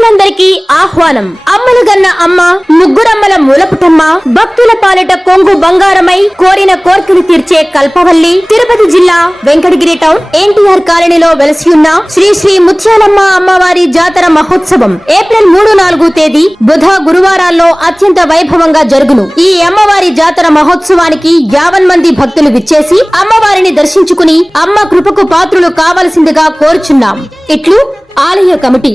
భక్తులందరికీ ఆహ్వానం. అమ్మలు గన్న అమ్మ ముగ్గురమ్మల మూలపుటమ్మ భక్తుల పాలిట కొంగు బంగారమై కోరిన కోర్కెలు తీర్చే కల్పవల్లి తిరుపతి జిల్లా వెంకటగిరి టౌన్ ఎన్టీఆర్ కాలనీలో వెలసి ఉన్న శ్రీ శ్రీ ముత్యాలమ్మ అమ్మవారి జాతర మహోత్సవం ఏప్రిల్ మూడు నాలుగు తేదీ బుధ గురువారాల్లో అత్యంత వైభవంగా జరుగును. ఈ అమ్మవారి జాతర మహోత్సవానికి యావన్ మంది భక్తులు విచ్చేసి అమ్మవారిని దర్శించుకుని అమ్మ కృపకు పాత్రులు కావలసిందిగా కోరుచున్నాం. ఇట్లు ఆలయ committee.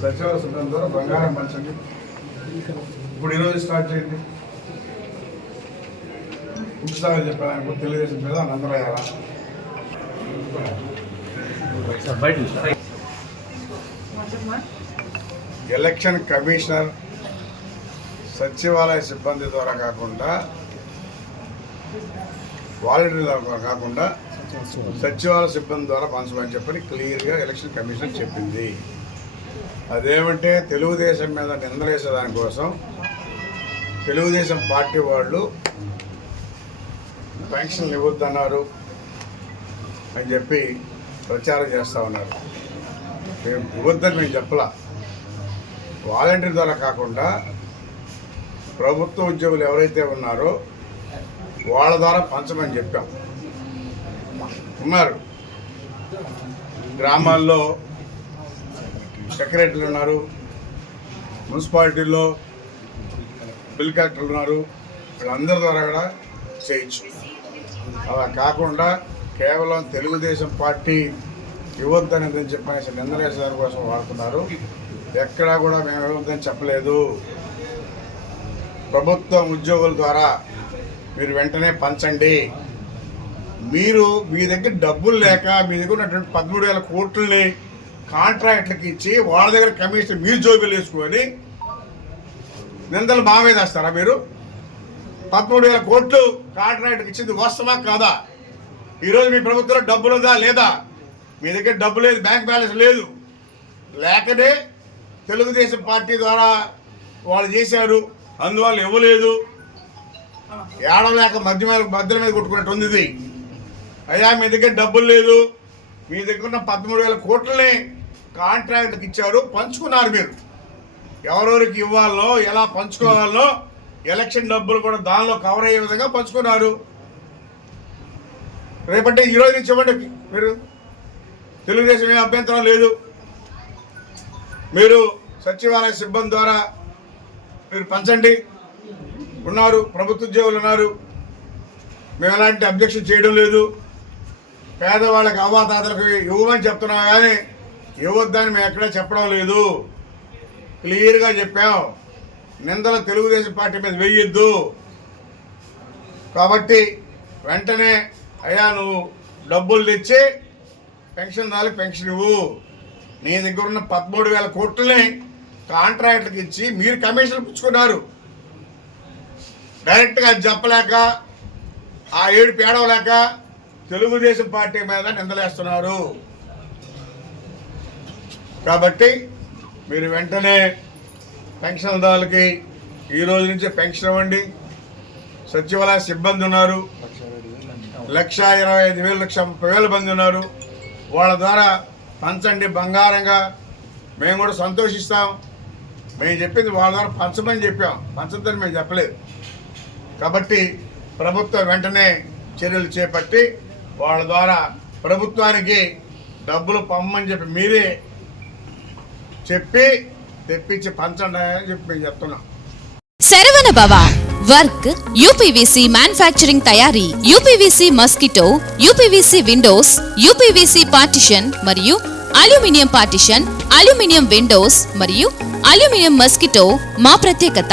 సచివ సిబ్బంది ద్వారా బంగారం పంచండి ఇప్పుడు ఈరోజు స్టార్ట్ చేయండి ఉత్సాహం చెప్పాను తెలుగుదేశం మీద అందరూ ఎలక్షన్ కమిషనర్ సచివాలయ సిబ్బంది ద్వారా కాకుండా వాలంటీర్ల ద్వారా కాకుండా సచివాలయ సిబ్బంది ద్వారా పంచమని చెప్పని క్లియర్గా ఎలక్షన్ కమిషన్ చెప్పింది. అదేమంటే తెలుగుదేశం మీద నిందలేసే దానికోసం తెలుగుదేశం పార్టీ వాళ్ళు పెన్షన్లు ఇవ్వద్దన్నారు అని చెప్పి ప్రచారం చేస్తూ ఉన్నారు. మేము ఇవ్వద్దని మేము చెప్పలా. వాలంటీర్ ద్వారా కాకుండా ప్రభుత్వ ఉద్యోగులు ఎవరైతే ఉన్నారో వాళ్ళ ద్వారా పంచమని చెప్పాం. ఉన్నారు. గ్రామాల్లో సెక్రటరీలు ఉన్నారు మున్సిపాలిటీల్లో బిల్ కలెక్టర్లు ఉన్నారు. వీళ్ళందరి ద్వారా కూడా చేయొచ్చు. అలా కాకుండా కేవలం తెలుగుదేశం పార్టీ ఇవ్వద్దనేది చెప్పనేసి నిందలేసేదాని కోసం వాడుతున్నారు. ఎక్కడా కూడా మేము ఇవ్వద్దని చెప్పలేదు. ప్రభుత్వ ఉద్యోగుల ద్వారా మీరు వెంటనే పంచండి. మీరు మీ దగ్గర డబ్బులు లేక మీ దగ్గర ఉన్నటువంటి పదమూడు వేల కోట్లని కాంట్రాక్ట్లకి ఇచ్చి వాళ్ళ దగ్గర కమిషన్ మీరు జోబీలు వేసుకొని నిందలు మా మీద వేస్తారా మీరు? పదమూడు వేల కోట్లు కాంట్రాక్ట్కి ఇచ్చింది వాస్తవా కాదా? ఈరోజు మీ ప్రభుత్వంలో డబ్బులు ఉందా లేదా? మీ దగ్గర డబ్బు లేదు బ్యాంక్ బ్యాలెన్స్ లేదు. లేకనే తెలుగుదేశం పార్టీ ద్వారా వాళ్ళు చేశారు. అందువల్ల ఇవ్వలేదు. ఏడవలేక మధ్య మీద మధ్యలో మీద కొట్టుకున్నట్టు ఉంది ఇది. అయ్యా మీ దగ్గర డబ్బులు లేదు. మీ దగ్గర ఉన్న పదమూడు వేల కోట్లని కాంట్రాక్ట్కి ఇచ్చారు. పంచుకున్నారు మీరు. ఎవరెవరికి ఇవ్వాలో ఎలా పంచుకోవాలో ఎలక్షన్ డబ్బులు కూడా దానిలో కవర్ అయ్యే విధంగా పంచుకున్నారు. రేపంటే ఈరోజు నుంచి ఇవ్వండి మీరు. తెలుగుదేశం ఏ అభ్యంతరం లేదు. మీరు సచివాలయ సిబ్బంది ద్వారా మీరు పంచండి. ఉన్నారు ప్రభుత్వ ఉద్యోగులు ఉన్నారు. మేము ఎలాంటి అబ్జెక్షన్ చేయడం లేదు. పేదవాళ్ళకి అవ్వాతాతలకు ఇవ్వమని చెప్తున్నాం కానీ ఇవ్వద్దని మేము ఎక్కడా చెప్పడం లేదు. క్లియర్గా చెప్పాం. నిందల తెలుగుదేశం పార్టీ మీద వెయ్యొద్దు. కాబట్టి వెంటనే అయ్యా నువ్వు డబ్బులు తెచ్చి పెన్షన్ దాని పెన్షన్ ఇవ్వు. నీ దగ్గర ఉన్న పదమూడు వేల కోట్లని కాంట్రాక్ట్కి ఇచ్చి మీరు కమిషన్ పుచ్చుకున్నారు. డైరెక్ట్గా చెప్పలేక ఆ ఏడు పేడవలేక తెలుగుదేశం పార్టీ మీద నిందలేస్తున్నారు. కాబట్టి మీరు వెంటనే పెన్షన్దారులకి ఈ రోజు నుంచి పెన్షన్ ఇవ్వండి. సచివాలయ సిబ్బంది ఉన్నారు. లక్ష ఇరవై ఐదు వేలు లక్ష ముప్పై వేల మంది ఉన్నారు. వాళ్ళ ద్వారా పంచండి బంగారంగా. మేము కూడా సంతోషిస్తాం. మేము చెప్పింది వాళ్ళ ద్వారా పంచమని చెప్పాం. పంచద్దని మేము చెప్పలేదు. కాబట్టి ప్రభుత్వం వెంటనే చర్యలు చేపట్టి వాళ్ళ ద్వారా ప్రభుత్వానికి డబ్బులు పంపమని చెప్పి మీరే చెప్పి తెప్పించి పంచండి అని చెప్పి మేము చెప్తున్నాం. Saravana Baba work UPVC manufacturing తయారీ UPVC mosquito UPVC windows UPVC partition మరియు అల్యూమినియం పార్టిషన్ అల్యూమినియం విండోస్ మరియు అల్యూమినియం మస్కిటో మా ప్రత్యేకత.